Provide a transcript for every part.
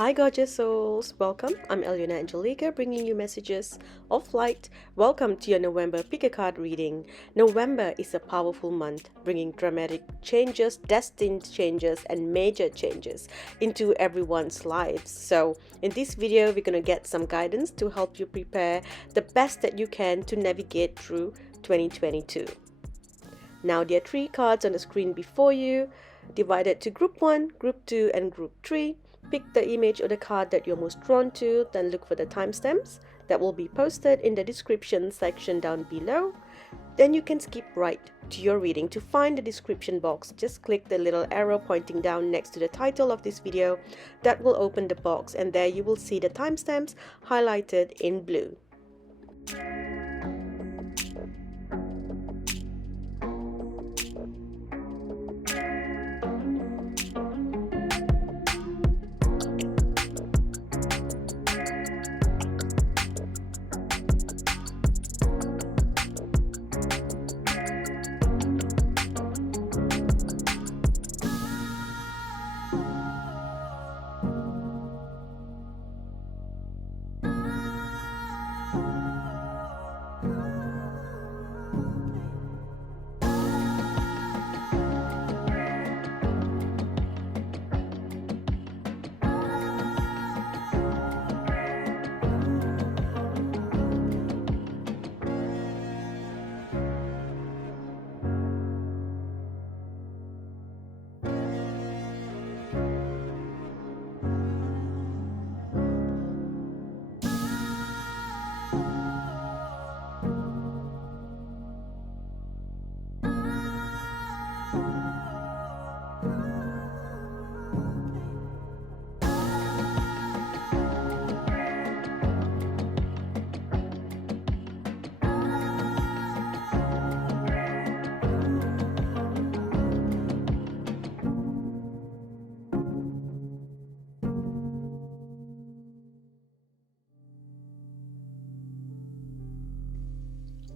Hi, gorgeous souls. Welcome. I'm Alyonna Angelica, bringing you messages of light. Welcome to your November Pick a Card reading. November is a powerful month, bringing dramatic changes, destined changes, and major changes into everyone's lives. So, in this video, we're going to get some guidance to help you prepare the best that you can to navigate through 2022. Now, there are 3 cards on the screen before you, divided to Group 1, Group 2, and Group 3. Pick the image or the card that you're most drawn to, then look for the timestamps that will be posted in the description section down below. Then you can skip right to your reading. To find the description box, just click the little arrow pointing down next to the title of this video. That will open the box, and there you will see the timestamps highlighted in blue.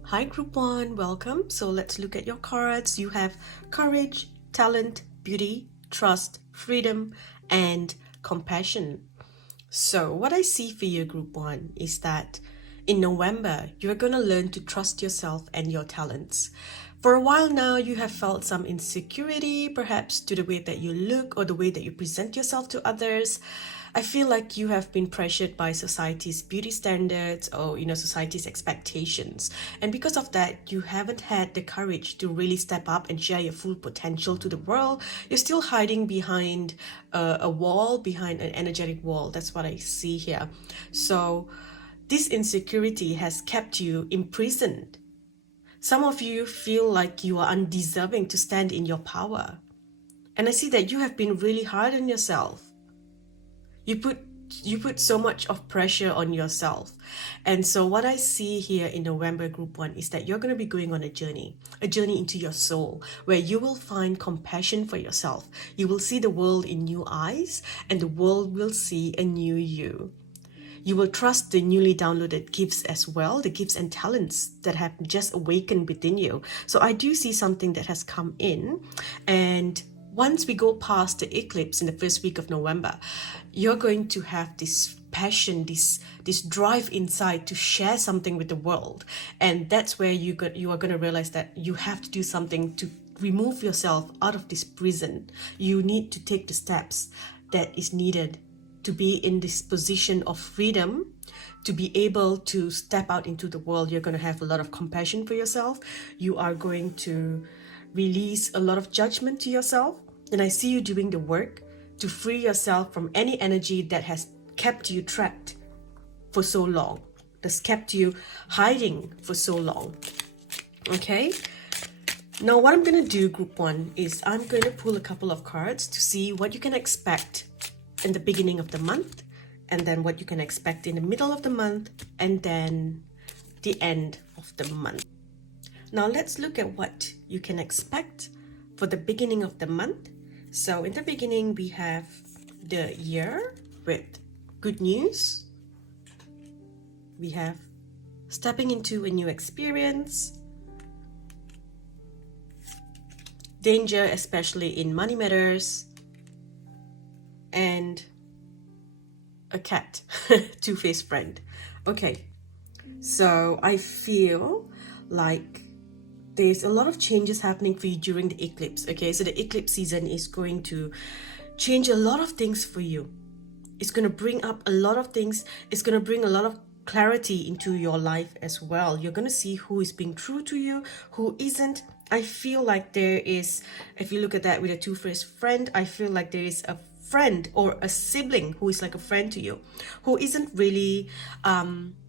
Hi Group 1, welcome. So let's look at your cards. You have courage, talent, beauty, trust, freedom, and compassion. So what I see for you Group 1 is that in November, you're going to learn to trust yourself and your talents. For a while now, you have felt some insecurity, perhaps to the way that you look or the way that you present yourself to others. I feel like you have been pressured by society's beauty standards or, society's expectations. And because of that, you haven't had the courage to really step up and share your full potential to the world. You're still hiding behind a wall, behind an energetic wall. That's what I see here. So this insecurity has kept you imprisoned. Some of you feel like you are undeserving to stand in your power. And I see that you have been really hard on yourself. You put so much of pressure on yourself. And so what I see here in November Group 1 is that you're going to be going on a journey into your soul, where you will find compassion for yourself. You will see the world in new eyes, and the world will see a new you. You will trust the newly downloaded gifts as well, the gifts and talents that have just awakened within you. So I do see something that has come in, and once we go past the eclipse in the first week of November, you're going to have this passion, this drive inside to share something with the world. And that's where you are going to realize that you have to do something to remove yourself out of this prison. You need to take the steps that is needed to be in this position of freedom, to be able to step out into the world. You're going to have a lot of compassion for yourself. You are going to release a lot of judgment to yourself. And I see you doing the work to free yourself from any energy that has kept you trapped for so long, that's kept you hiding for so long. Okay? Now what I'm going to do, Group 1, is I'm going to pull a couple of cards to see what you can expect in the beginning of the month, and then what you can expect in the middle of the month, and then the end of the month. Now let's look at what you can expect for the beginning of the month. So in the beginning, we have the year with good news. We have stepping into a new experience, danger, especially in money matters, and cat, two-faced friend. Okay, so I feel like there's a lot of changes happening for you during the eclipse. Okay, so the eclipse season is going to change a lot of things for you. It's going to bring up a lot of things. It's going to bring a lot of clarity into your life as well. You're going to see who is being true to you, who isn't. I feel like there is, if you look at that with a two-faced friend, I feel like there is a friend or a sibling who is like a friend to you, who isn't really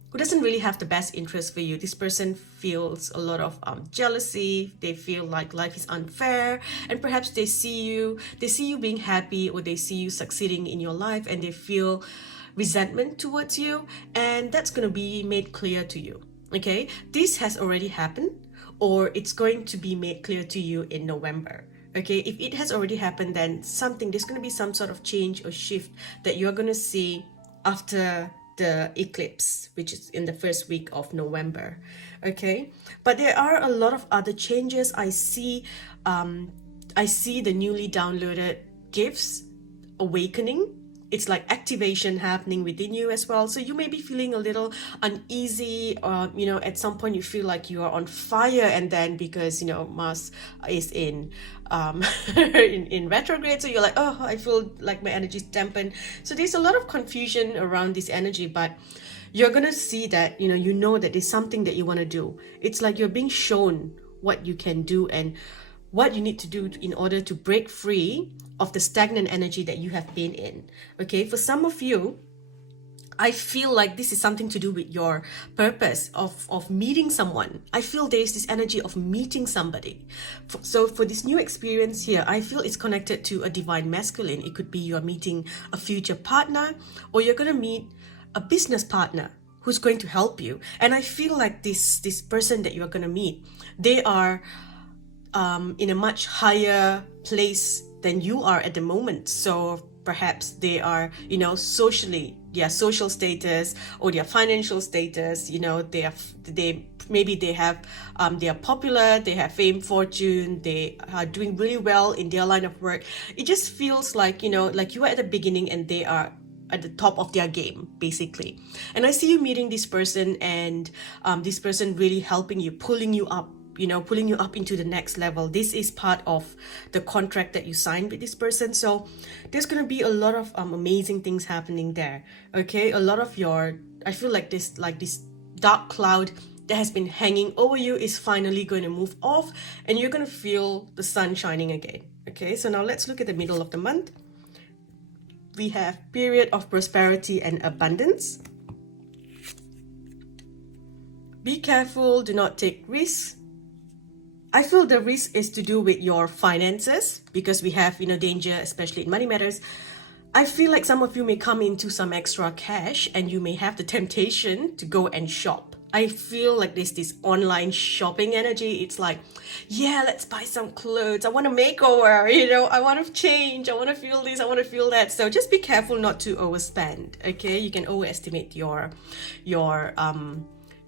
who doesn't really have the best interest for you. This person feels a lot of jealousy. They feel like life is unfair, and perhaps they see you being happy, or they see you succeeding in your life, and they feel resentment towards you, and that's going to be made clear to you. Okay, this has already happened, or it's going to be made clear to you in November. Okay, if it has already happened, then there's going to be some sort of change or shift that you're going to see after the eclipse, which is in the first week of November. Okay, but there are a lot of other changes. I see the newly downloaded gifts awakening. It's like activation happening within you as well. So you may be feeling a little uneasy, or at some point you feel like you are on fire, and then because Mars is in in retrograde, so you're like, oh, I feel like my energy is dampened. So there's a lot of confusion around this energy, but you're gonna see that you know that there's something that you want to do. It's like you're being shown what you can do and what you need to do in order to break free of the stagnant energy that you have been in. Okay, for some of you, I feel like this is something to do with your purpose of meeting someone. I feel there's this energy of meeting somebody. So for this new experience here, I feel it's connected to a divine masculine. It could be you're meeting a future partner, or you're going to meet a business partner who's going to help you. And I feel like this person that you're going to meet, they are in a much higher place than you are at the moment. So perhaps they are, socially, their social status or their financial status, they are popular, they have fame, fortune, they are doing really well in their line of work. It just feels like, like you are at the beginning and they are at the top of their game, basically. And I see you meeting this person, and this person really helping you, pulling you up into the next level. This is part of the contract that you signed with this person. So there's going to be a lot of amazing things happening there. Okay, a lot of I feel like this dark cloud that has been hanging over you is finally going to move off, and you're going to feel the sun shining again. Okay, so now let's look at the middle of the month. We have period of prosperity and abundance. Be careful, do not take risks. I feel the risk is to do with your finances, because we have, danger, especially in money matters. I feel like some of you may come into some extra cash, and you may have the temptation to go and shop. I feel like there's this online shopping energy. It's like, yeah, let's buy some clothes. I want a makeover, I want to change. I want to feel this. I want to feel that. So just be careful not to overspend. Okay, you can overestimate your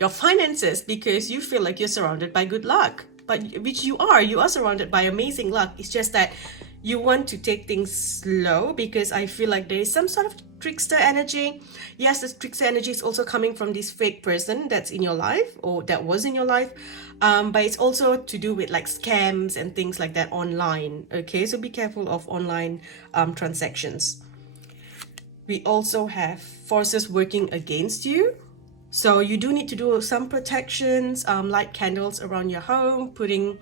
finances, because you feel like you're surrounded by good luck. But which you are surrounded by amazing luck. It's just that you want to take things slow, because I feel like there is some sort of trickster energy. Yes, the trickster energy is also coming from this fake person that's in your life, or that was in your life. But it's also to do with like scams and things like that online. Okay, so be careful of online transactions. We also have forces working against you. So you do need to do some protections, light candles around your home, putting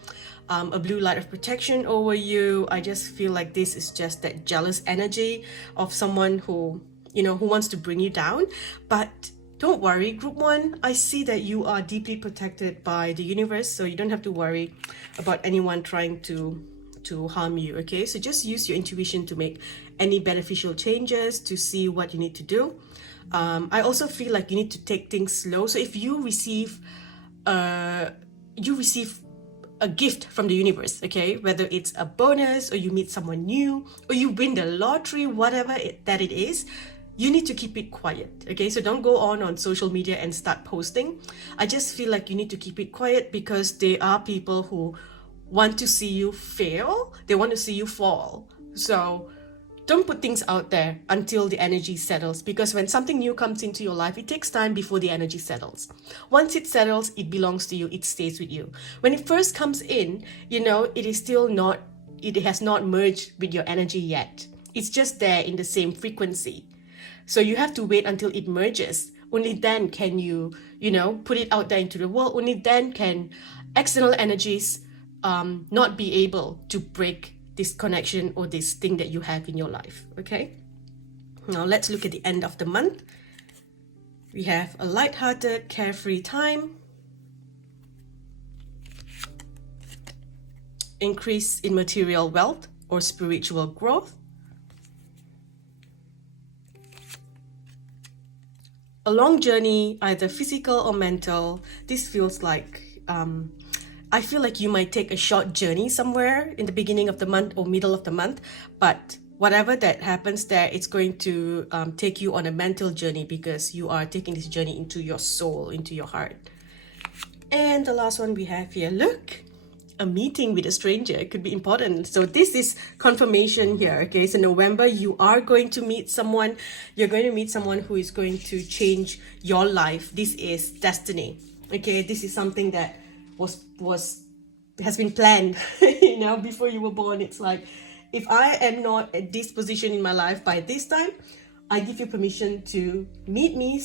a blue light of protection over you. I just feel like this is just that jealous energy of someone who wants to bring you down. But don't worry, group 1, I see that you are deeply protected by the universe, so you don't have to worry about anyone trying to harm you. Okay, so just use your intuition to make any beneficial changes, to see what you need to do. I also feel like you need to take things slow. So if you receive a gift from the universe, okay, whether it's a bonus, or you meet someone new, or you win the lottery, whatever that it is, you need to keep it quiet. Okay, so don't go on social media and start posting. I just feel like you need to keep it quiet, because there are people who want to see you fail. They want to see you fall. So don't put things out there until the energy settles, because when something new comes into your life, it takes time before the energy settles. Once it settles, it belongs to you, it stays with you. When it first comes in, it is still not, it has not merged with your energy yet. It's just there in the same frequency. So you have to wait until it merges. Only then can you, put it out there into the world. Only then can external energies not be able to break this connection or this thing that you have in your life. Okay, now let's look at the end of the month. We have a light-hearted, carefree time, increase in material wealth or spiritual growth, a long journey, either physical or mental. This feels like I feel like you might take a short journey somewhere in the beginning of the month or middle of the month, but whatever that happens there, it's going to take you on a mental journey, because you are taking this journey into your soul, into your heart. And the last one we have here, look, a meeting with a stranger could be important. So this is confirmation here. Okay, so November, you are going to meet someone. You're going to meet someone who is going to change your life. This is destiny. Okay, this is something that has been planned before you were born. It's like, if I am not at this position in my life by this time, I give you permission to meet me,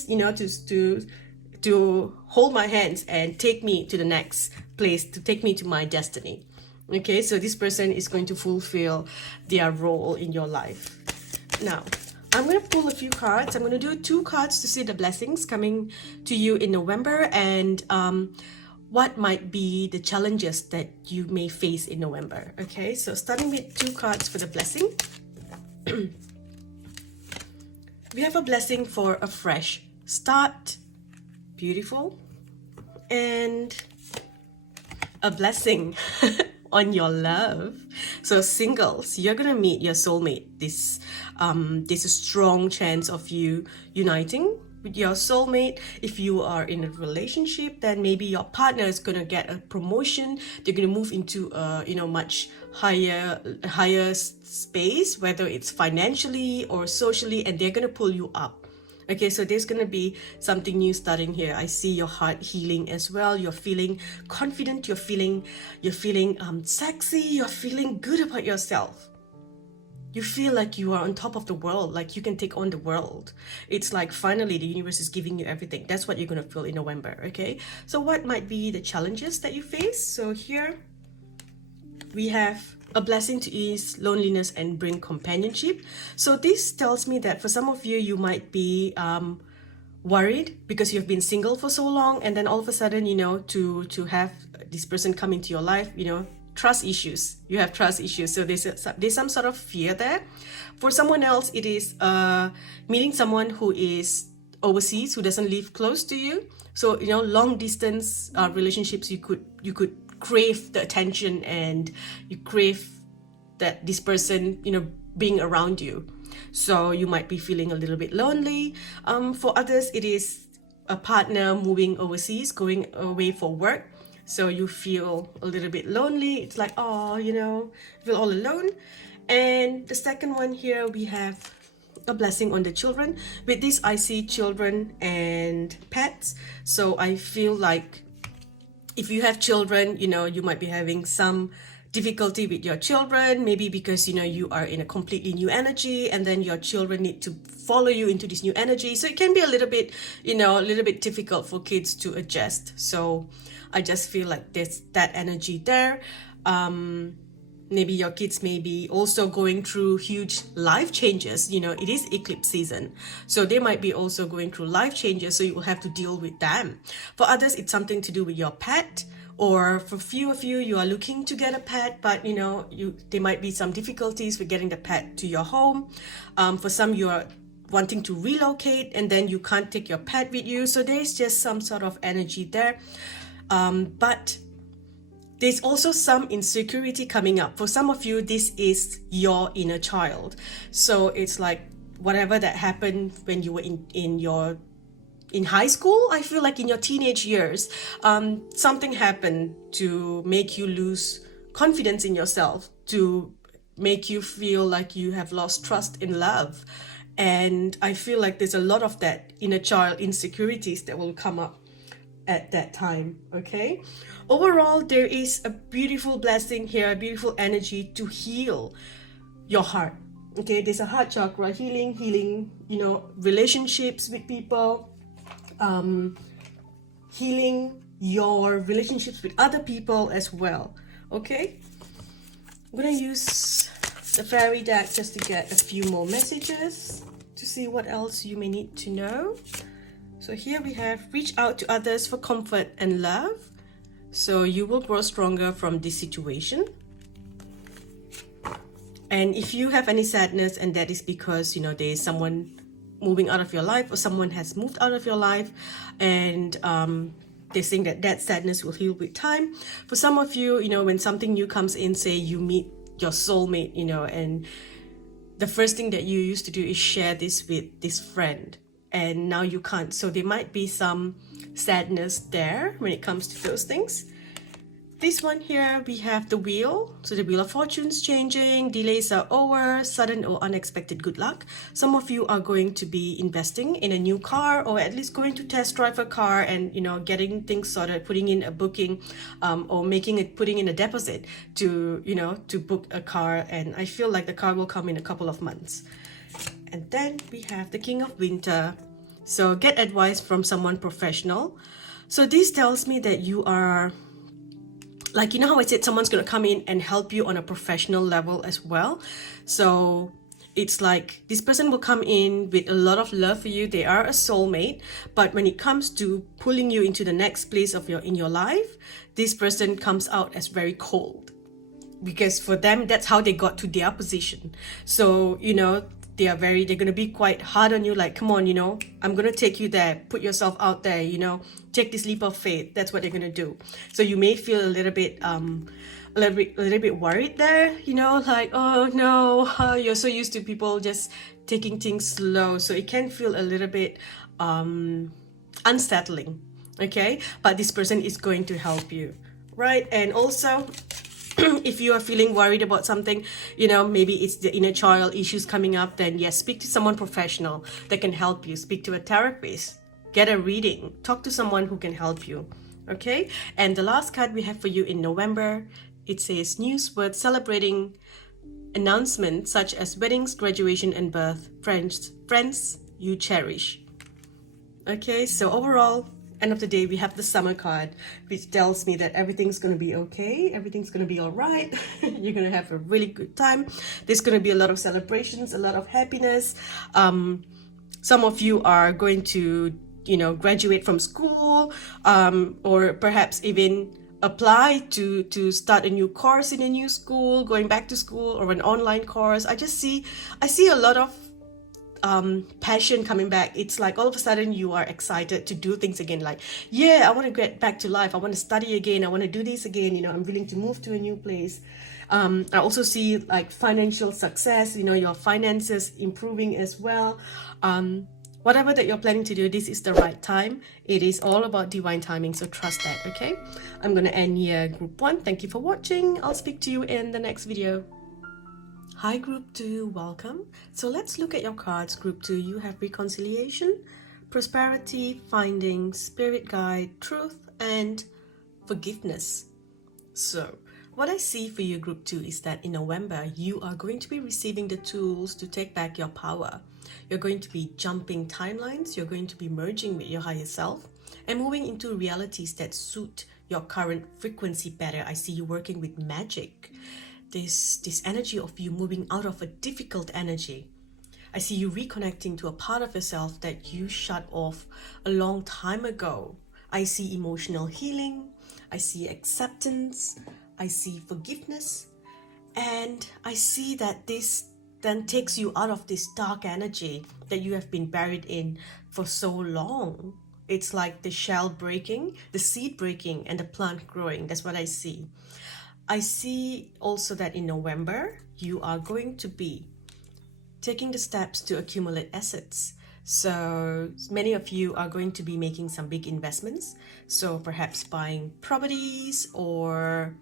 to hold my hands and take me to the next place, to take me to my destiny. Okay, so this person is going to fulfill their role in your life. Now, I'm going to pull a few cards. I'm going to do 2 cards to see the blessings coming to you in November, and what might be the challenges that you may face in November. Okay, so starting with 2 cards for the blessing. We have a blessing for a fresh start. Beautiful. And a blessing on your love. So singles, you're gonna meet your soulmate. There's a strong chance of you uniting with your soulmate. If you are in a relationship, then maybe your partner is gonna get a promotion. They're gonna move into a much higher space, whether it's financially or socially, and they're gonna pull you up. Okay, so there's gonna be something new starting here. I see your heart healing as well. You're feeling confident. You're feeling sexy. You're feeling good about yourself. You feel like you are on top of the world, like you can take on the world. It's like finally the universe is giving you everything. That's what you're gonna feel in November. Okay, so what might be the challenges that you face? So here we have a blessing to ease loneliness and bring companionship. So this tells me that for some of you, you might be worried because you've been single for so long, and then all of a sudden, to have this person come into your life, trust issues. You have trust issues. So there's some sort of fear there. For someone else, it is meeting someone who is overseas, who doesn't live close to you. So long distance relationships, you could crave the attention, and you crave that this person being around you. So you might be feeling a little bit lonely. For others, it is a partner moving overseas, going away for work, so you feel a little bit lonely. It's like, feel all alone. And the second one here, we have a blessing on the children. With this, I see children and pets. So I feel like if you have children, you might be having some difficulty with your children, maybe because you are in a completely new energy, and then your children need to follow you into this new energy. So it can be a little bit difficult for kids to adjust. So I just feel like there's that energy there. Maybe your kids may be also going through huge life changes. It is eclipse season, so they might be also going through life changes, so you will have to deal with them. For others, it's something to do with your pet, or for few of you, you are looking to get a pet, but there might be some difficulties with getting the pet to your home. For some, you are wanting to relocate, and then you can't take your pet with you, so there's just some sort of energy there. But there's also some insecurity coming up. For some of you, this is your inner child. So it's like whatever that happened when you were in high school, I feel like in your teenage years, something happened to make you lose confidence in yourself, to make you feel like you have lost trust in love. And I feel like there's a lot of that inner child insecurities that will come up at that time. Okay, overall there is a beautiful blessing here, a beautiful energy to heal your heart. Okay, there's a heart chakra healing, relationships with people, healing your relationships with other people as well. Okay, I'm gonna use the fairy deck just to get a few more messages to see what else you may need to know. So here we have reach out to others for comfort and love. So you will grow stronger from this situation. And if you have any sadness, and that is because, there is someone moving out of your life, or someone has moved out of your life, and they're saying that sadness will heal with time. For some of you, when something new comes in, say you meet your soulmate, and the first thing that you used to do is share this with this friend, and now you can't. So there might be some sadness there when it comes to those things. This one here, we have the wheel. So the wheel of fortune's changing, delays are over, sudden or unexpected good luck. Some of you are going to be investing in a new car, or at least going to test drive a car and, getting things sorted, putting in a booking, or putting in a deposit to, to book a car. And I feel like the car will come in a couple of months. And then we have the King of Winter. So get advice from someone professional. So this tells me that you are, like, how I said someone's going to come in and help you on a professional level as well. So it's like this person will come in with a lot of love for you. They are a soulmate. But when it comes to pulling you into the next place in your life, this person comes out as very cold. Because for them, that's how they got to their position. So, they're going to be quite hard on you, like, come on, I'm going to take you there, put yourself out there, take this leap of faith. That's what they're going to do. So you may feel a little bit worried there, like, oh no, you're so used to people just taking things slow. So it can feel a little bit unsettling. Okay, but this person is going to help you, right? And also, if you are feeling worried about something, maybe it's the inner child issues coming up, then yes, speak to someone professional that can help you. Speak to a therapist, get a reading, talk to someone who can help you. Okay, and the last card we have for you in November, it says news worth celebrating, announcements such as weddings, graduation, and birth, friends you cherish. Okay, so overall, end of the day, we have the summer card, which tells me that everything's going to be okay, everything's going to be all right. You're going to have a really good time. There's going to be a lot of celebrations, a lot of happiness. Some of you are going to, graduate from school, or perhaps even apply to start a new course in a new school, going back to school, or an online course. I see a lot of passion coming back. It's like all of a sudden you are excited to do things again, like, yeah, I want to get back to life, I want to study again, I want to do this again, I'm willing to move to a new place. I also see like financial success, your finances improving as well. Whatever that you're planning to do, this is the right time. It is all about divine timing, so trust that. Okay, I'm gonna end here, group 1. Thank you for watching. I'll speak to you in the next video. Hi group 2, welcome. So let's look at your cards. Group 2, you have reconciliation, prosperity, finding, spirit guide, truth, and forgiveness. So what I see for you, group 2, is that in November, you are going to be receiving the tools to take back your power. You're going to be jumping timelines, you're going to be merging with your higher self and moving into realities that suit your current frequency better. I see you working with magic. This energy of you moving out of a difficult energy. I see you reconnecting to a part of yourself that you shut off a long time ago. I see emotional healing. I see acceptance. I see forgiveness. And I see that this then takes you out of this dark energy that you have been buried in for so long. It's like the shell breaking, the seed breaking, and the plant growing. That's what I see. I see also that in November, you are going to be taking the steps to accumulate assets. So many of you are going to be making some big investments. So perhaps buying properties or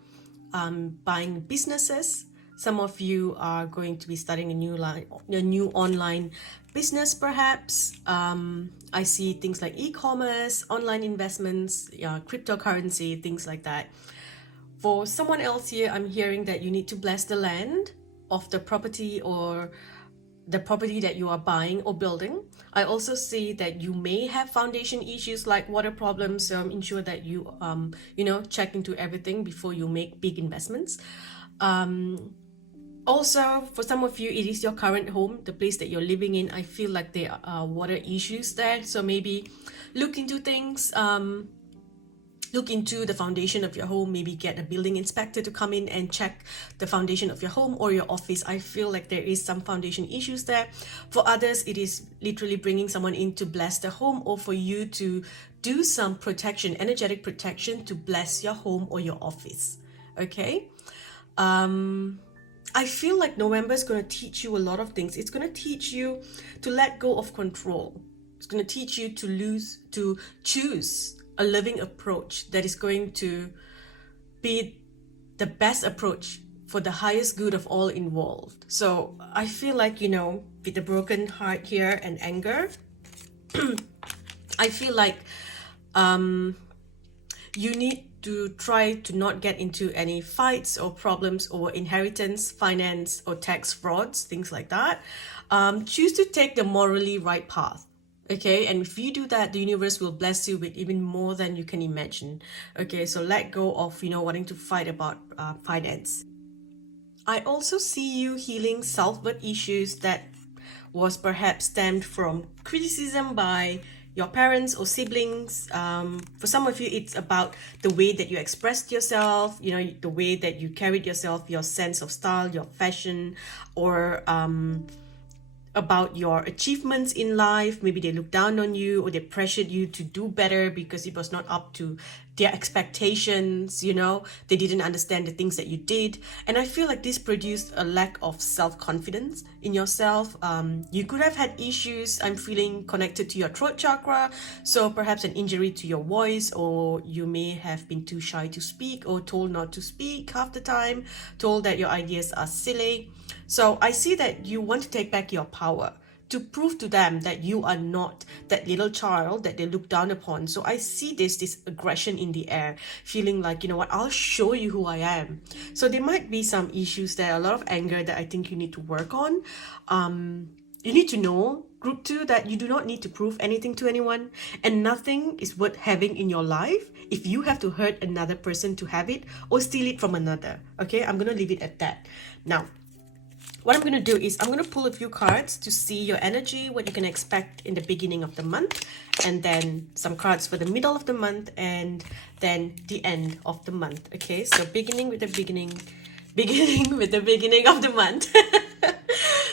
buying businesses. Some of you are going to be starting a new online business, perhaps. I see things like e-commerce, online investments, cryptocurrency, things like that. For someone else here, I'm hearing that you need to bless the land of the property or the property that you are buying or building. I also see that you may have foundation issues like water problems. So ensure that you check into everything before you make big investments. Also, for some of you, it is your current home, the place that you're living in. I feel like there are water issues there. So maybe look into things. Look into the foundation of your home, maybe get a building inspector to come in and check the foundation of your home or your office. I feel like there is some foundation issues there. For others, it is literally bringing someone in to bless the home, or for you to do some protection, energetic protection, to bless your home or your office. Okay. I feel like November is going to teach you a lot of things. It's going to teach you to let go of control. It's going to teach you to choose a living approach that is going to be the best approach for the highest good of all involved. So I feel like, with the broken heart here and anger, I feel like you need to try to not get into any fights or problems over inheritance, finance, or tax frauds, things like that. Choose to take the morally right path. Okay, and if you do that, the universe will bless you with even more than you can imagine. Okay, so let go of, wanting to fight about finance. I also see you healing self-worth issues that was perhaps stemmed from criticism by your parents or siblings. For some of you, it's about the way that you expressed yourself, the way that you carried yourself, your sense of style, your fashion, or about your achievements in life. Maybe they looked down on you, or they pressured you to do better because it was not up to their expectations. They didn't understand the things that you did, and I feel like this produced a lack of self-confidence in yourself. You could have had issues, I'm feeling, connected to your throat chakra, so perhaps an injury to your voice, or you may have been too shy to speak, or told not to speak half the time, told that your ideas are silly. So I see that you want to take back your power, to prove to them that you are not that little child that they look down upon. So I see this aggression in the air, feeling like, I'll show you who I am. So there might be some issues there, a lot of anger that I think you need to work on. You need to know, group 2, that you do not need to prove anything to anyone, and nothing is worth having in your life if you have to hurt another person to have it or steal it from another. Okay, I'm going to leave it at that. Now, what I'm going to do is I'm going to pull a few cards to see your energy, what you can expect in the beginning of the month, and then some cards for the middle of the month, and then the end of the month. Okay, so beginning with the beginning of the month.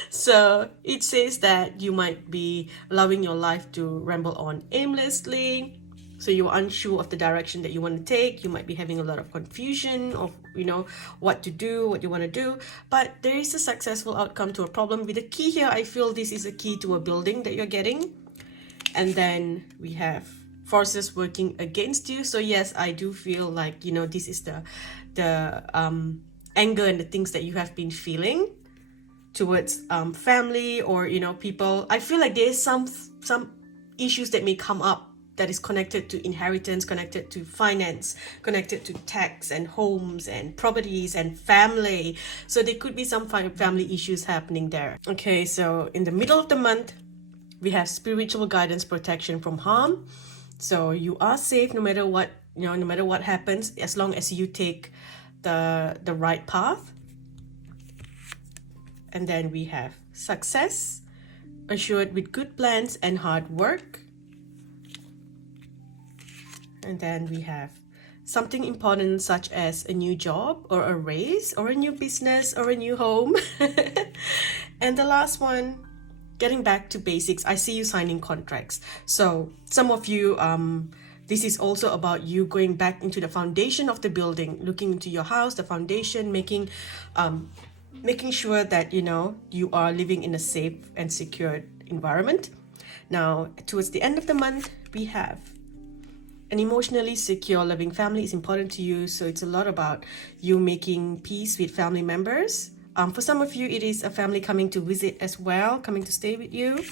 So it says that you might be allowing your life to ramble on aimlessly. So you're unsure of the direction that you want to take. You might be having a lot of confusion of, what to do, what you want to do. But there is a successful outcome to a problem. With the key here, I feel this is a key to a building that you're getting. And then we have forces working against you. So yes, I do feel like, this is the anger and the things that you have been feeling towards family or, people. I feel like there's some issues that may come up that is connected to inheritance, connected to finance, connected to tax and homes and properties and family. So there could be some family issues happening there. Okay, so in the middle of the month, we have spiritual guidance, protection from harm. So you are safe no matter what, no matter what happens, as long as you take the right path. And then we have success, assured with good plans and hard work. And then we have something important such as a new job or a raise or a new business or a new home. And the last one, getting back to basics. I see you signing contracts. So some of you, this is also about you going back into the foundation of the building, looking into your house, the foundation, making sure that, you are living in a safe and secure environment. Now, towards the end of the month, we have an emotionally secure, loving family is important to you. So it's a lot about you making peace with family members. For some of you, it is a family coming to visit as well, coming to stay with you.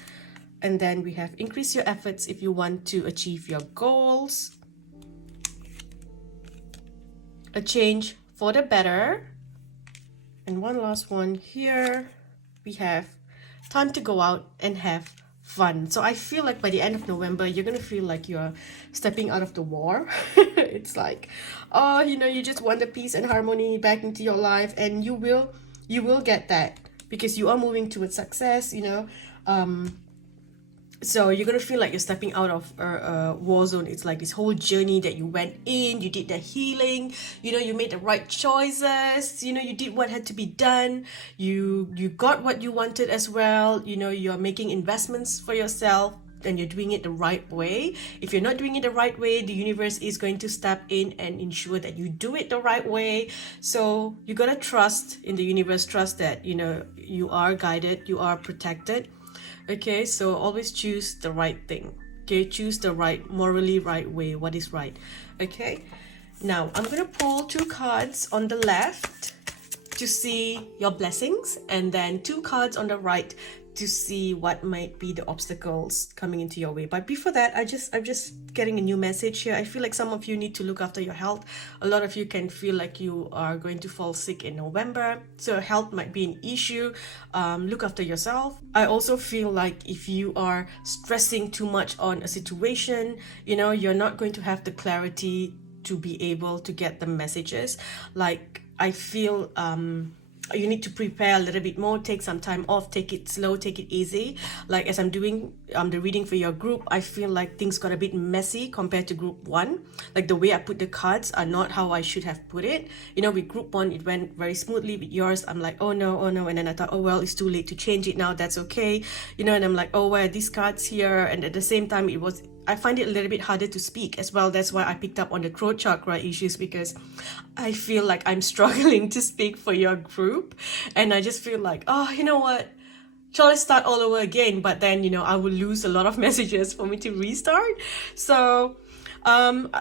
And then we have increase your efforts if you want to achieve your goals. A change for the better. And one last one here. We have time to go out and have fun. So I feel like by the end of November, you're going to feel like you're stepping out of the war. It's like, oh, you know, you just want the peace and harmony back into your life, and you will get that because you are moving towards success, you know. So you're going to feel like you're stepping out of a war zone. It's like this whole journey that you went in, you did the healing, you know, you made the right choices, you know, you did what had to be done, you got what you wanted as well, you know, you're making investments for yourself and you're doing it the right way. If you're not doing it the right way, the universe is going to step in and ensure that you do it the right way. So you got to trust in the universe, trust that, you know, you are guided, you are protected. Okay, so always choose the right thing. Okay, choose the right, morally right way, what is right. Okay, now I'm going to pull 2 cards on the left to see your blessings, and then 2 cards on the right to see what might be the obstacles coming into your way. But before that, I'm just getting a new message here. I feel like some of you need to look after your health. A lot of you can feel like you are going to fall sick in November, so health might be an issue. Look after yourself. I also feel like if you are stressing too much on a situation, you know, you're not going to have the clarity to be able to get the messages. Like, I feel you need to prepare a little bit more, take some time off, take it slow, take it easy. Like as I'm doing the reading for your group, I feel like things got a bit messy compared to group 1. Like the way I put the cards are not how I should have put it. You know, with group 1, it went very smoothly. With yours, I'm like, oh no. And then I thought, oh well, it's too late to change it now. That's okay. You know, and I'm like, oh, why are these cards here? And at the same time, I find it a little bit harder to speak as well. That's why I picked up on the throat chakra issues, because I feel like I'm struggling to speak for your group. And I just feel like, oh, you know what? Shall I start all over again? But then, you know, I will lose a lot of messages for me to restart. So,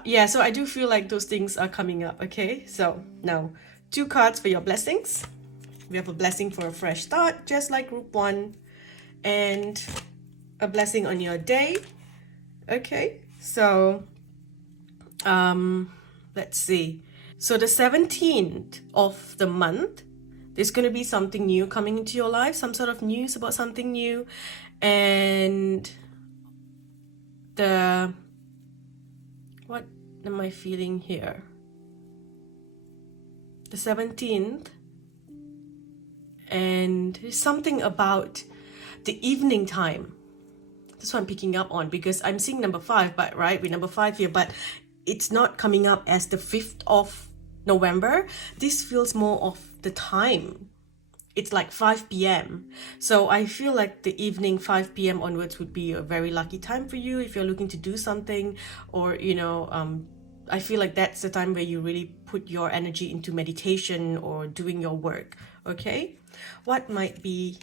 yeah, so I do feel like those things are coming up. Okay, so now 2 cards for your blessings. We have a blessing for a fresh start, just like group 1, and a blessing on your day. Okay, so let's see. So the 17th of the month, there's going to be something new coming into your life, some sort of news about something new. And what am I feeling here? The 17th, and there's something about the evening time. That's what I'm picking up on, because I'm seeing number 5, but right, with number 5 here, but it's not coming up as the 5th of November. This feels more of the time. It's like 5 p.m. So I feel like the evening 5 p.m. onwards would be a very lucky time for you if you're looking to do something, or, you know, I feel like that's the time where you really put your energy into meditation or doing your work. Okay, what might be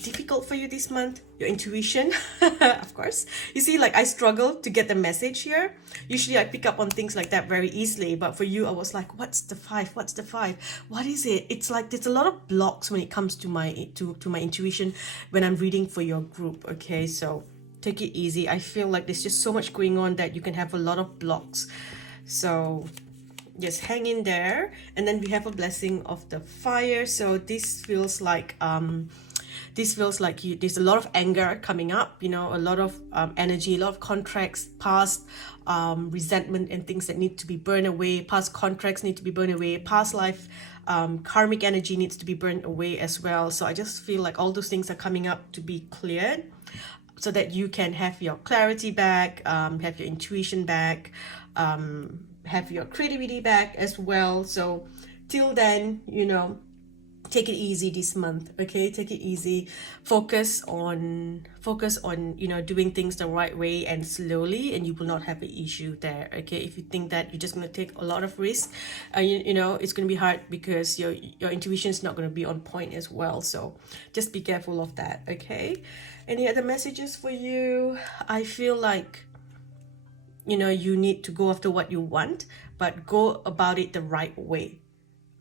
difficult for you this month? Your intuition. Of course, you see, like I struggle to get the message here. Usually I pick up on things like that very easily, but for you I was like, what's the 5? What is it? It's like there's a lot of blocks when it comes to my my intuition when I'm reading for your group. Okay, so take it easy. I feel like there's just so much going on that you can have a lot of blocks, so just hang in there. And then we have a blessing of the fire. So this feels like there's a lot of anger coming up, you know, a lot of energy, a lot of contracts, past resentment and things that need to be burned away. Past contracts need to be burned away. Past life karmic energy needs to be burned away as well. So I just feel like all those things are coming up to be cleared, so that you can have your clarity back, have your intuition back, have your creativity back as well. So till then, you know, take it easy this month. Okay, take it easy. Focus on you know, doing things the right way and slowly, and you will not have an issue there. Okay, if you think that you're just going to take a lot of risk, you know, it's going to be hard because your intuition is not going to be on point as well. So just be careful of that. Okay, any other messages for you? I feel like, you know, you need to go after what you want, but go about it the right way.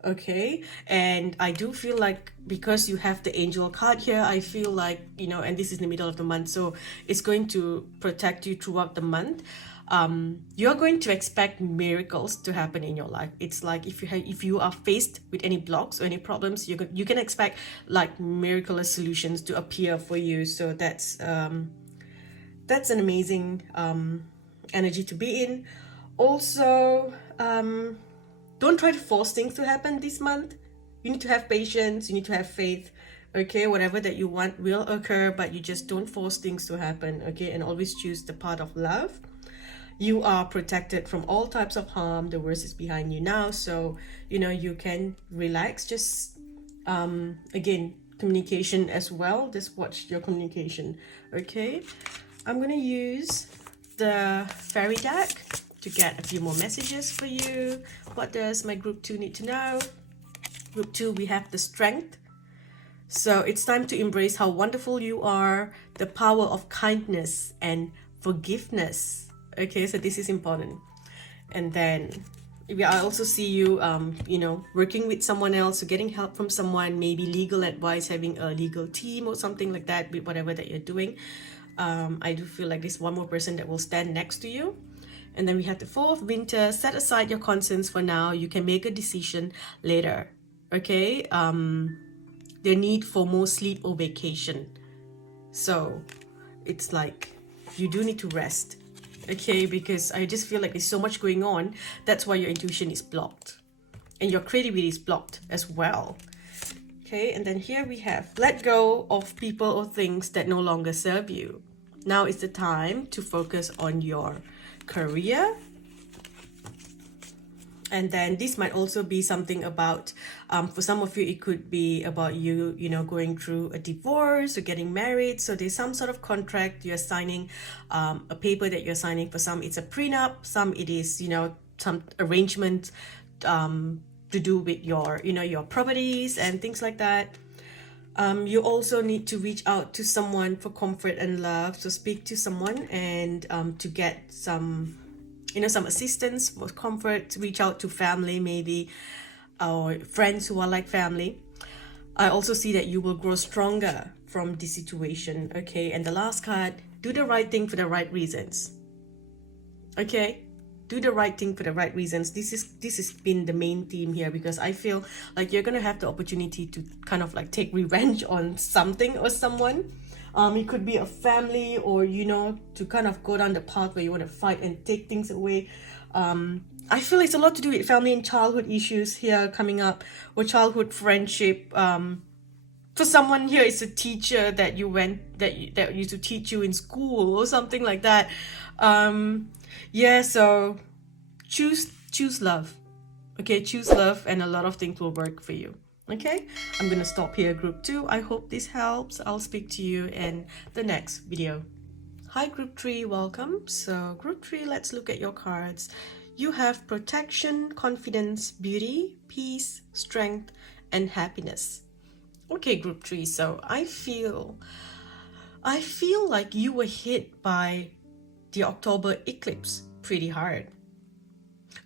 Okay, and I do feel like because you have the angel card here, I feel like, you know, and this is in the middle of the month, so it's going to protect you throughout the month. You're going to expect miracles to happen in your life. It's like if you are faced with any blocks or any problems, you can expect like miraculous solutions to appear for you. So that's an amazing energy to be in. Also, don't try to force things to happen this month. You need to have patience, you need to have faith. Okay, whatever that you want will occur, but you just don't force things to happen. Okay, and always choose the path of love. You are protected from all types of harm. The worst is behind you now, so you know you can relax. Just again, communication as well. Just watch your communication. Okay, I'm gonna use the fairy deck to get a few more messages for you. What does my group 2 need to know? Group 2, we have the strength. So it's time to embrace how wonderful you are, the power of kindness and forgiveness. Okay, so this is important. And then I also see you, you know, working with someone else, so getting help from someone, maybe legal advice, having a legal team or something like that with whatever that you're doing. I do feel like there's one more person that will stand next to you. And then we have the Four of Winter. Set aside your concerns for now. You can make a decision later. Okay? The need for more sleep or vacation. So it's like you do need to rest. Okay? Because I just feel like there's so much going on. That's why your intuition is blocked. And your creativity is blocked as well. Okay? And then here we have let go of people or things that no longer serve you. Now is the time to focus on your career. And then this might also be something about for some of you it could be about you know, going through a divorce or getting married. So there's some sort of contract you're signing, a paper that you're signing. For some it's a prenup, some it is, you know, some arrangement to do with your, you know, your properties and things like that. You also need to reach out to someone for comfort and love. So speak to someone and to get some, you know, some assistance for comfort. Reach out to family maybe, or friends who are like family. I also see that you will grow stronger from this situation. Okay, and the last card, do the right thing for the right reasons. Okay, do the right thing for the right reasons. This has been the main theme here, because I feel like you're gonna have the opportunity to kind of like take revenge on something or someone. It could be a family, or you know, to kind of go down the path where you want to fight and take things away. I feel it's a lot to do with family and childhood issues here coming up, or childhood friendship. For someone here, it's a teacher that you went that used to teach you in school or something like that. Yeah, so choose love. Okay, choose love, and a lot of things will work for you. Okay, I'm gonna stop here, group 2. I hope this helps. I'll speak to you in the next video. Hi group 3, welcome. So group 3, let's look at your cards. You have protection, confidence, beauty, peace, strength, and happiness. Okay, group 3, so I feel like you were hit by the October eclipse pretty hard.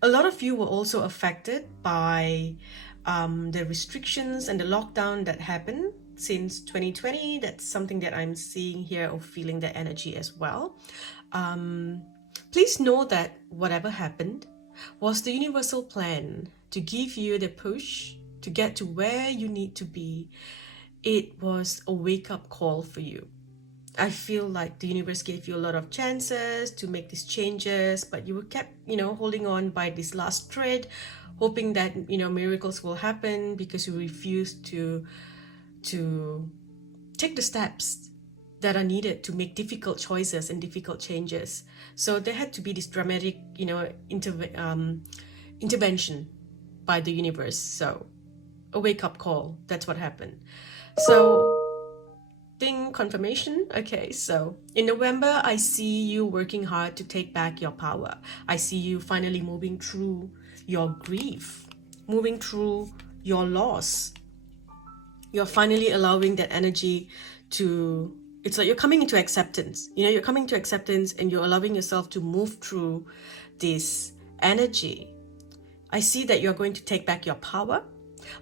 A lot of you were also affected by the restrictions and the lockdown that happened since 2020. That's something that I'm seeing here, or feeling the energy as well. Please know that whatever happened was the universal plan to give you the push to get to where you need to be. It was a wake-up call for you. I feel like the universe gave you a lot of chances to make these changes, but you were kept, you know, holding on by this last thread, hoping that, you know, miracles will happen, because you refused to take the steps that are needed to make difficult choices and difficult changes. So there had to be this dramatic, you know, intervention by the universe. So a wake-up call, that's what happened. So ding, confirmation. Okay, so in November, I see you working hard to take back your power. I see you finally moving through your grief, moving through your loss. You're finally allowing that energy to, it's like you're coming into acceptance. You know, you're coming to acceptance and you're allowing yourself to move through this energy. I see that you're going to take back your power.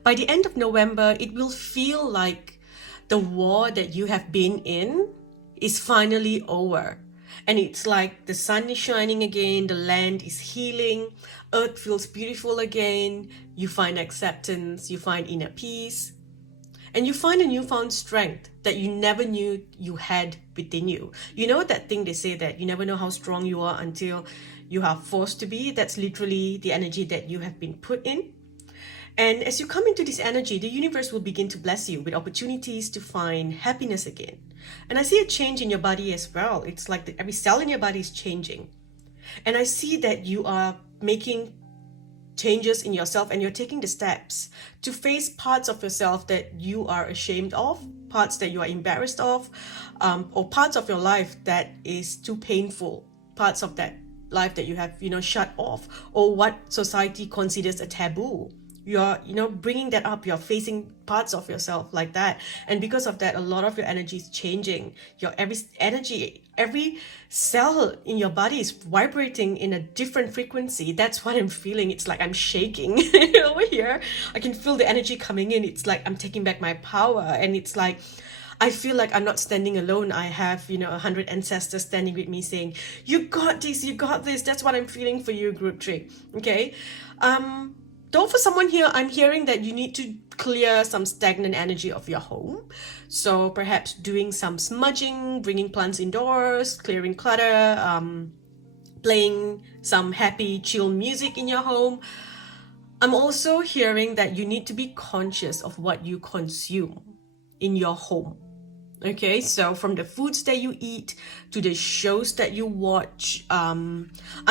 By the end of November, it will feel like the war that you have been in is finally over. And it's like the sun is shining again, the land is healing, earth feels beautiful again, you find acceptance, you find inner peace, and you find a newfound strength that you never knew you had within you. You know that thing they say that you never know how strong you are until you are forced to be? That's literally the energy that you have been put in. And as you come into this energy, the universe will begin to bless you with opportunities to find happiness again. And I see a change in your body as well. It's like every cell in your body is changing. And I see that you are making changes in yourself, and you're taking the steps to face parts of yourself that you are ashamed of, parts that you are embarrassed of, or parts of your life that is too painful, parts of that life that you have, shut off, or what society considers a taboo. You're, bringing that up. You're facing parts of yourself like that. And because of that, a lot of your energy is changing. Every cell in your body is vibrating in a different frequency. That's what I'm feeling. It's like I'm shaking over here. I can feel the energy coming in. It's like I'm taking back my power. And it's like, I feel like I'm not standing alone. I have, 100 ancestors standing with me saying, you got this, you got this. That's what I'm feeling for you, group 3. Okay. Though for someone here, I'm hearing that you need to clear some stagnant energy of your home. So perhaps doing some smudging, bringing plants indoors, clearing clutter, playing some happy, chill music in your home. I'm also hearing that you need to be conscious of what you consume in your home. Okay, so from the foods that you eat to the shows that you watch, I'm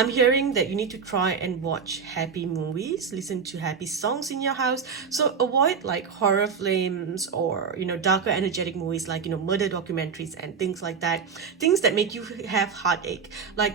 hearing that you need to try and watch happy movies, listen to happy songs in your house. So avoid like horror films or, darker energetic movies like, murder documentaries and things like that. Things that make you have heartache. Like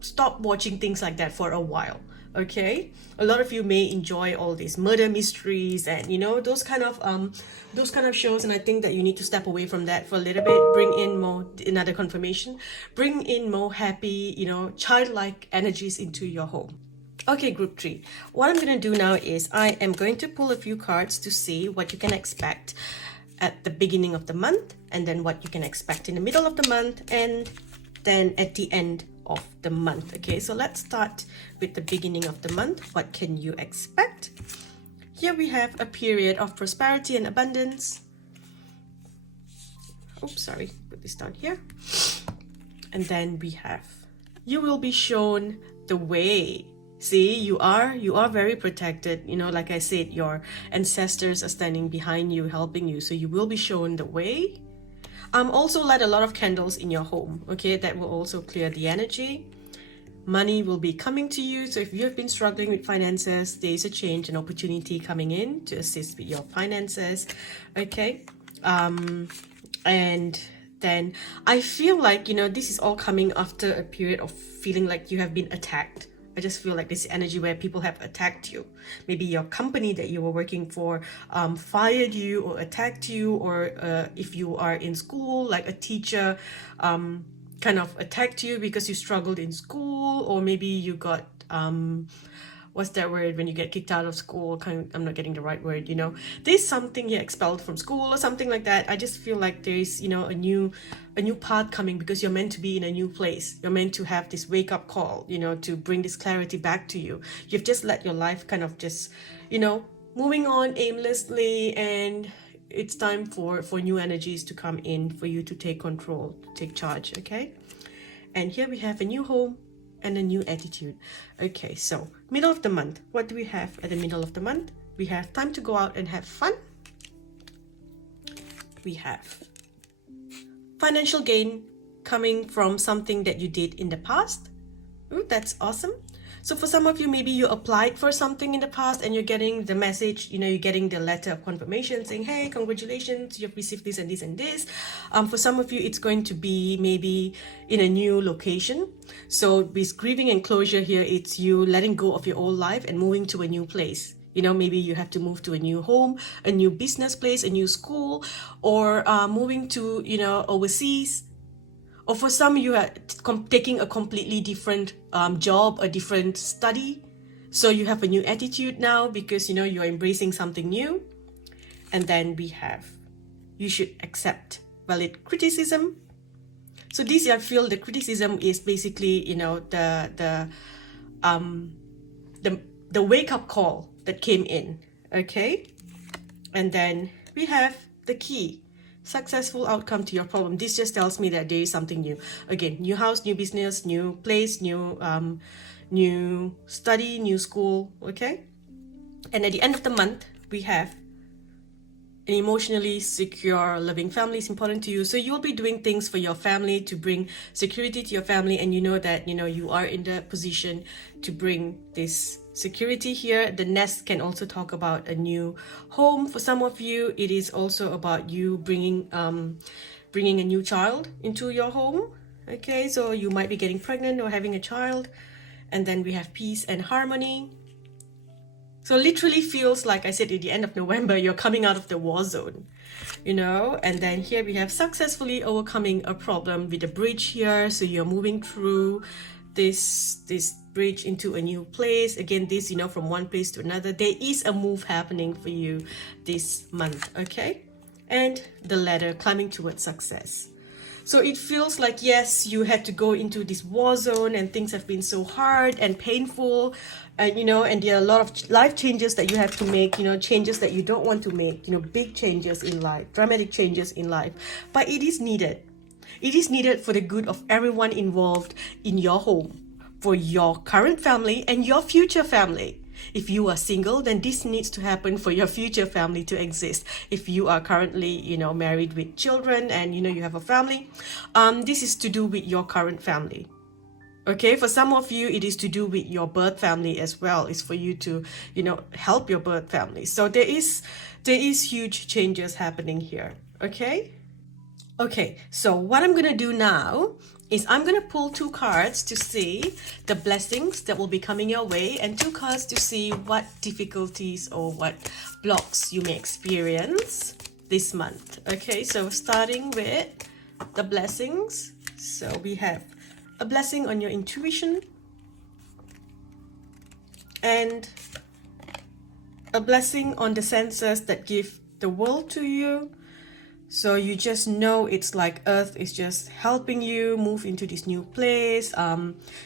stop watching things like that for a while. Okay, a lot of you may enjoy all these murder mysteries and those kind of shows, and I think that you need to step away from that for a little bit. Bring in more, another confirmation, bring in more happy, childlike energies into your home. Okay, group 3, what I'm going to do now is I am going to pull a few cards to see what you can expect at the beginning of the month, and then what you can expect in the middle of the month, and then at the end of the month. Okay, so let's start with the beginning of the month. What can you expect? Here we have a period of prosperity and abundance. Oops, sorry, put this down here. And then we have, you will be shown the way. See, you are very protected. Like I said, your ancestors are standing behind you, helping you. So you will be shown the way. Also light a lot of candles in your home. Okay, that will also clear the energy. Money will be coming to you. So if you have been struggling with finances, there is a change, an opportunity coming in to assist with your finances. Okay, and then I feel like this is all coming after a period of feeling like you have been attacked. I just feel like this energy where people have attacked you. Maybe your company that you were working for fired you or attacked you, or if you are in school, like a teacher kind of attacked you because you struggled in school, or maybe you got what's that word when you get kicked out of school? I'm not getting the right word. There's something you're expelled from school or something like that. I just feel like there's a new path coming, because you're meant to be in a new place. You're meant to have this wake up call, to bring this clarity back to you. You've just let your life kind of just, moving on aimlessly, and it's time for new energies to come in, for you to take control, to take charge. Okay, and here we have a new home and a new attitude. Okay, so middle of the month, what do we have at the middle of the month? We have time to go out and have fun. We have financial gain coming from something that you did in the past. Ooh, that's awesome. So for some of you, maybe you applied for something in the past and you're getting the message, you're getting the letter of confirmation saying, hey, congratulations, you've received this and this and this. For some of you, it's going to be maybe in a new location. So with grieving and closure here, it's you letting go of your old life and moving to a new place. Maybe you have to move to a new home, a new business place, a new school, or moving to, overseas. Or for some, you are taking a completely different job, a different study. So you have a new attitude now because, you know, you're embracing something new. And then we have, you should accept valid criticism. So this, I feel the criticism is basically, you know, the wake-up call that came in, okay? And then we have the key, successful outcome to your problem. This just tells me that there is something new. Again, new house, new business, new place, new study, new school, okay? And at the end of the month, we have an emotionally secure, loving family is important to you. So you'll be doing things for your family to bring security to your family, and you know that, you know, you are in the position to bring this security here. The nest can also talk about a new home. For some of you, it is also about you bringing a new child into your home. Okay, so you might be getting pregnant or having a child. And then we have peace and harmony. So literally feels like I said at the end of November, you're coming out of the war zone, you know. And then here we have successfully overcoming a problem with a bridge here. So you're moving through this bridge into a new place. Again, this, you know, from one place to another. There is a move happening for you this month, okay? And the ladder, climbing towards success. So it feels like, yes, you had to go into this war zone and things have been so hard and painful, and, you know, and there are a lot of life changes that you have to make, you know, changes that you don't want to make, you know, big changes in life, dramatic changes in life. But it is needed. It is needed for the good of everyone involved in your home, for your current family and your future family. If you are single, then this needs to happen for your future family to exist. If you are currently, you know, married with children and, you know, you have a family, this is to do with your current family. Okay, for some of you, it is to do with your birth family as well. It's for you to, you know, help your birth family. So there is huge changes happening here. Okay. Okay, so what I'm gonna do now is I'm gonna pull 2 cards to see the blessings that will be coming your way, and 2 cards to see what difficulties or what blocks you may experience this month. Okay, so starting with the blessings. So we have a blessing on your intuition and a blessing on the senses that give the world to you. So you just know it's like Earth is just helping you move into this new place.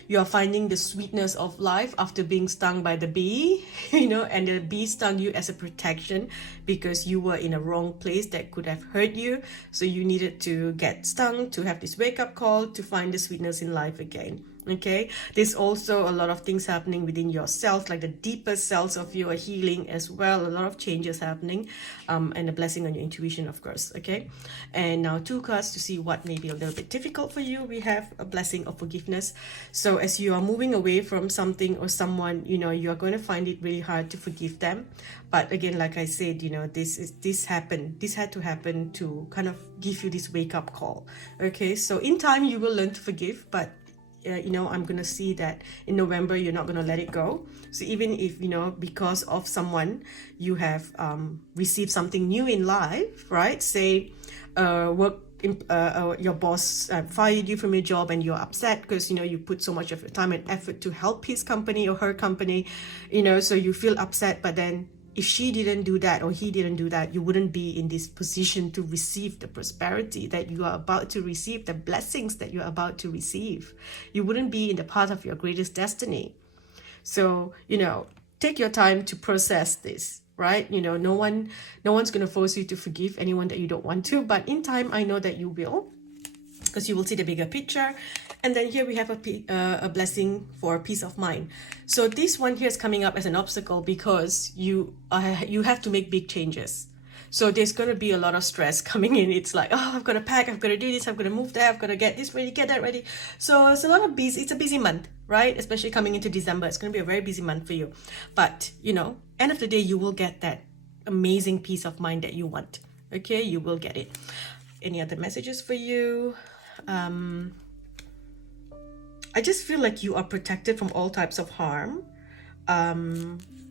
You are finding the sweetness of life after being stung by the bee, you know, and the bee stung you as a protection because you were in a wrong place that could have hurt you. So you needed to get stung to have this wake-up call to find the sweetness in life again. Okay, there's also a lot of things happening within yourself, like the deeper cells of you are healing as well. A lot of changes happening, and a blessing on your intuition, of course. Okay, and now 2 cards to see what may be a little bit difficult for you. We have a blessing of forgiveness. So as you are moving away from something or someone, you know, you are going to find it really hard to forgive them. But again, like I said, you know, this had to happen to kind of give you this wake-up call. Okay, so in time you will learn to forgive, but you know, I'm gonna see that in November you're not gonna let it go. So even if, you know, because of someone you have received something new in life, right? Say your boss fired you from your job and you're upset because, you know, you put so much of your time and effort to help his company or her company, you know, so you feel upset. But then if she didn't do that or he didn't do that, you wouldn't be in this position to receive the prosperity that you are about to receive, the blessings that you're about to receive. You wouldn't be in the path of your greatest destiny. So, you know, take your time to process this, right? You know, no one's going to force you to forgive anyone that you don't want to, but in time, I know that you will, because you will see the bigger picture. And then here we have a blessing for peace of mind. So this one here is coming up as an obstacle because you have to make big changes. So there's going to be a lot of stress coming in. It's like, oh, I've got to pack, I've got to do this, I've got to move there, I've got to get this ready, get that ready. So it's a lot of busy. It's a busy month, right? Especially coming into December. It's going to be a very busy month for you. But, you know, end of the day, you will get that amazing peace of mind that you want. Okay, you will get it. Any other messages for you? I just feel like you are protected from all types of harm.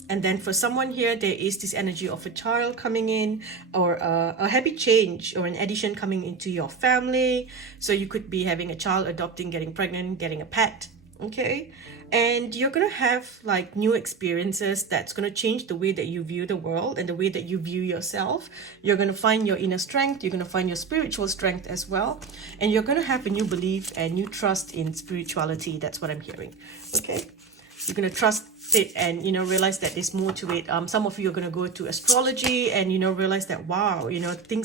And then for someone here, there is this energy of a child coming in, or a happy change or an addition coming into your family. So you could be having a child, adopting, getting pregnant, getting a pet. okay? And you're gonna have like new experiences that's gonna change the way that you view the world and the way that you view yourself. You're gonna find your inner strength, you're gonna find your spiritual strength as well, and you're gonna have a new belief and new trust in spirituality. That's what I'm hearing, okay? You're gonna trust it and, you know, realize that there's more to it. Some of you are gonna go to astrology and, you know, realize that, wow, you know, there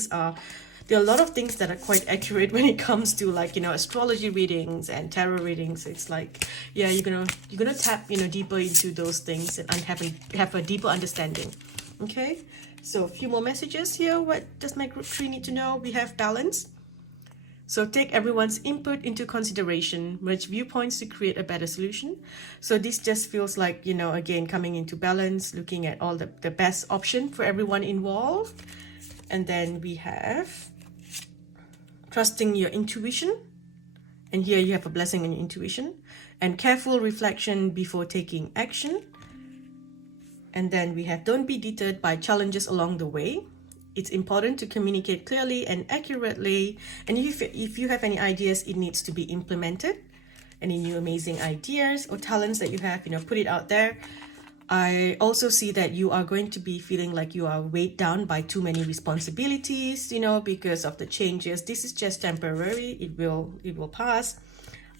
are a lot of things that are quite accurate when it comes to, like, you know, astrology readings and tarot readings. It's like, yeah, you're gonna tap, you know, deeper into those things and have a deeper understanding. Okay, so a few more messages here. What does my group 3 need to know? We have balance. So take everyone's input into consideration, merge viewpoints to create a better solution. So this just feels like, you know, again, coming into balance, looking at all the best option for everyone involved. And then we have trusting your intuition. And here you have a blessing on your intuition. And careful reflection before taking action. And then we have don't be deterred by challenges along the way. It's important to communicate clearly and accurately. And if you have any ideas, it needs to be implemented. Any new amazing ideas or talents that you have, you know, put it out there. I also see that you are going to be feeling like you are weighed down by too many responsibilities, you know, because of the changes. This is just temporary. It will pass.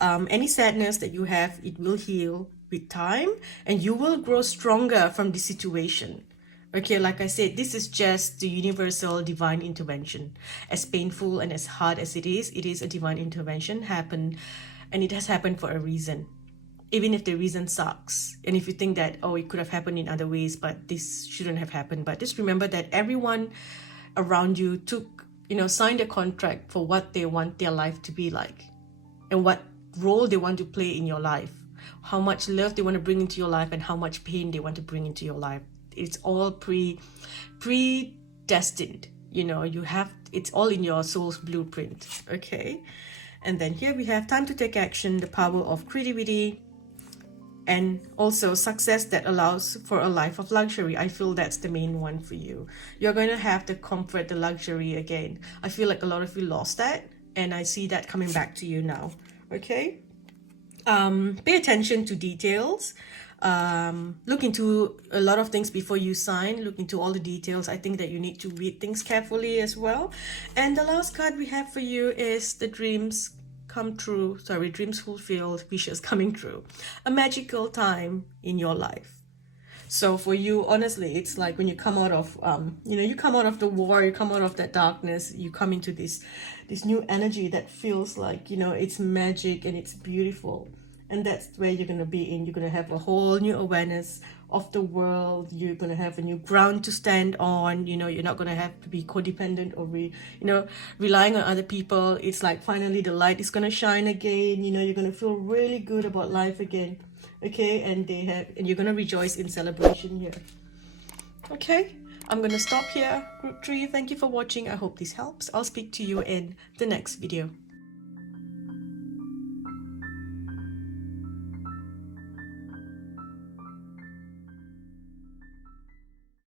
Any sadness that you have, it will heal with time, and you will grow stronger from the situation. Okay, like I said, this is just the universal divine intervention. As painful and as hard as it is a divine intervention and it has happened for a reason. Even if the reason sucks, and if you think that, oh, it could have happened in other ways, but this shouldn't have happened. But just remember that everyone around you signed a contract for what they want their life to be like and what role they want to play in your life, how much love they want to bring into your life and how much pain they want to bring into your life. It's all predestined, you know, it's all in your soul's blueprint, okay? And then here we have time to take action, the power of creativity, and also success that allows for a life of luxury. I feel that's the main one for you. You're going to have the comfort, the luxury again. I feel like a lot of you lost that, and I see that coming back to you now, okay? Pay attention to details. Look into a lot of things before you sign. Look into all the details. I think that you need to read things carefully as well. And the last card we have for you is the dreams fulfilled, wishes coming true. A magical time in your life. So for you, honestly, it's like when you come out of you come out of the war, you come out of that darkness, you come into this new energy that feels like, you know, it's magic and it's beautiful. And that's where you're going to be in. You're going to have a whole new awareness of the world. You're going to have a new ground to stand on. You know, you're not going to have to be codependent or relying on other people. It's like finally the light is going to shine again. You know, you're going to feel really good about life again. Okay, and you're going to rejoice in celebration here. Okay, I'm going to stop here. Group 3, thank you for watching. I hope this helps. I'll speak to you in the next video.